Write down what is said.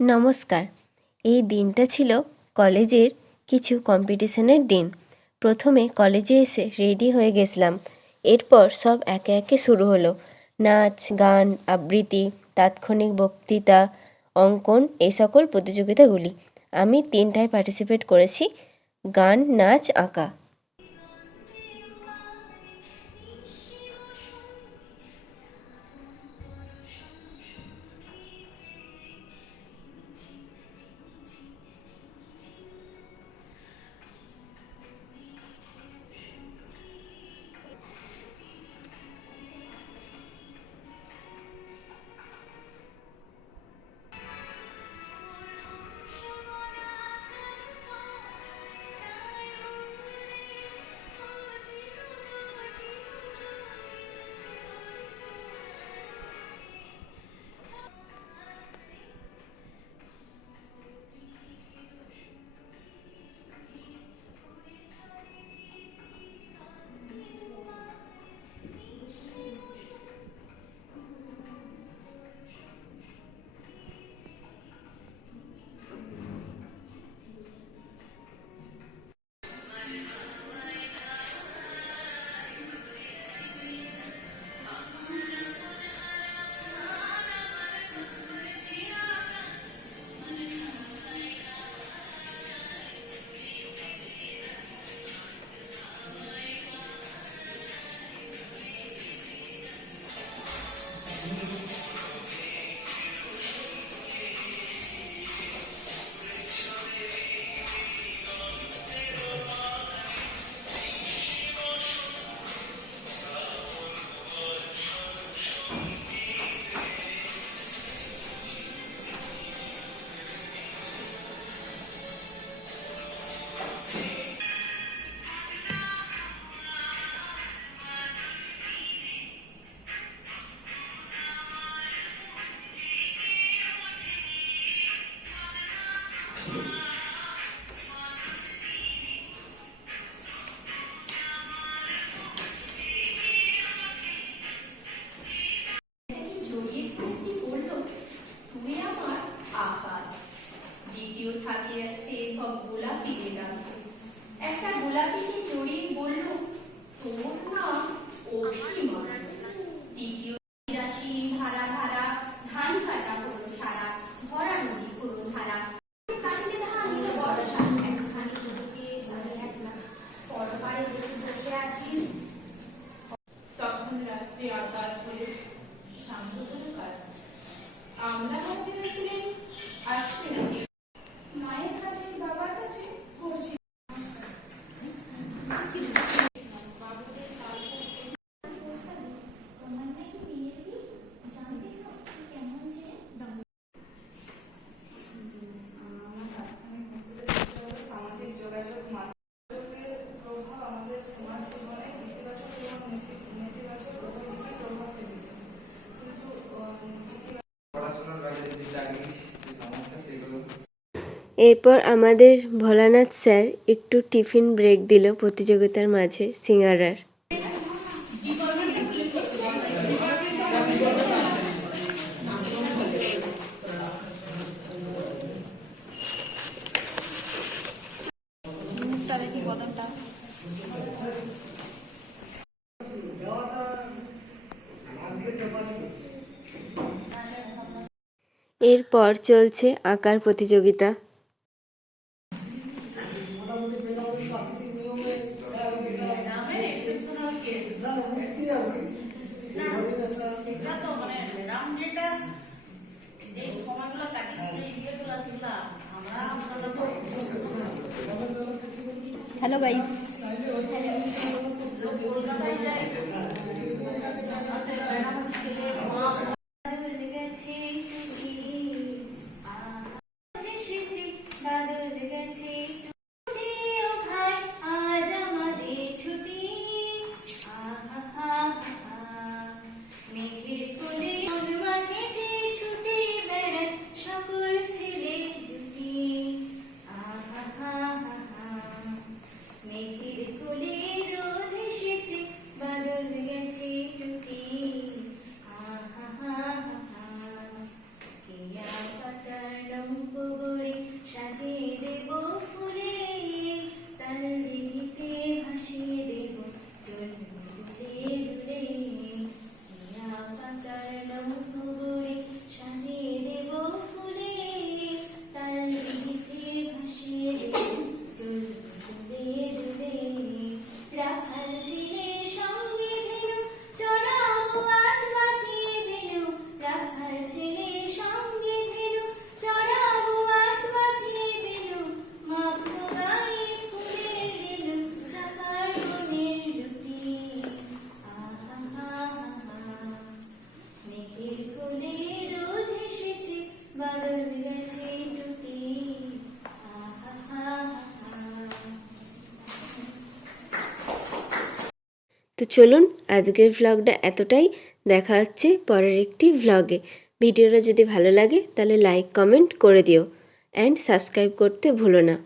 নমস্কার। এই দিনটা ছিল কলেজের কিছু কম্পিটিশনের দিন। প্রথমে কলেজে এসে রেডি হয়ে গেছিলাম। এরপর সব একে একে শুরু হলো। নাচ, গান, আবৃত্তি, তাৎক্ষণিক বক্তৃতা, অঙ্কন, এই সকল প্রতিযোগিতাগুলি। আমি 3টায় পার্টিসিপেট করেছি: গান, নাচ, আঁকা। একটা গোলাপিকে জড়িয়ে বলল, তোর নাম অভিমা। দ্বিতীয় রাশি ধারা ধারা, ধান কাটা হলো সারা, ভরা নদী হলো ধারা। কাটিতে ধান হলো বর্ষা, একখানি চোখে পরপারে বসে আছিস। তখন রাত্রি আধার হলো, শান্ত হলো কাজ। আমরা ভেবেছিলেন আসবেন মায়ের কাছে, বাবার কাছে করছি। এরপর আমাদের ভোলানাথ স্যার একটু টিফিন ব্রেক দিল প্রতিযোগিতার মাঝে সিঙ্গারার। এরপর চলছে আঁকার প্রতিযোগিতা। হ্যালো গাইস, মেঘে বাদল গেছে টুটি তো চলুন আজকের ভ্লগটা এতটাই। দেখা হচ্ছে পরের একটি ভ্লগে। ভিডিওটা যদি ভালো লাগে তাহলে লাইক কমেন্ট করে দিও অ্যান্ড সাবস্ক্রাইব করতে ভুলো না।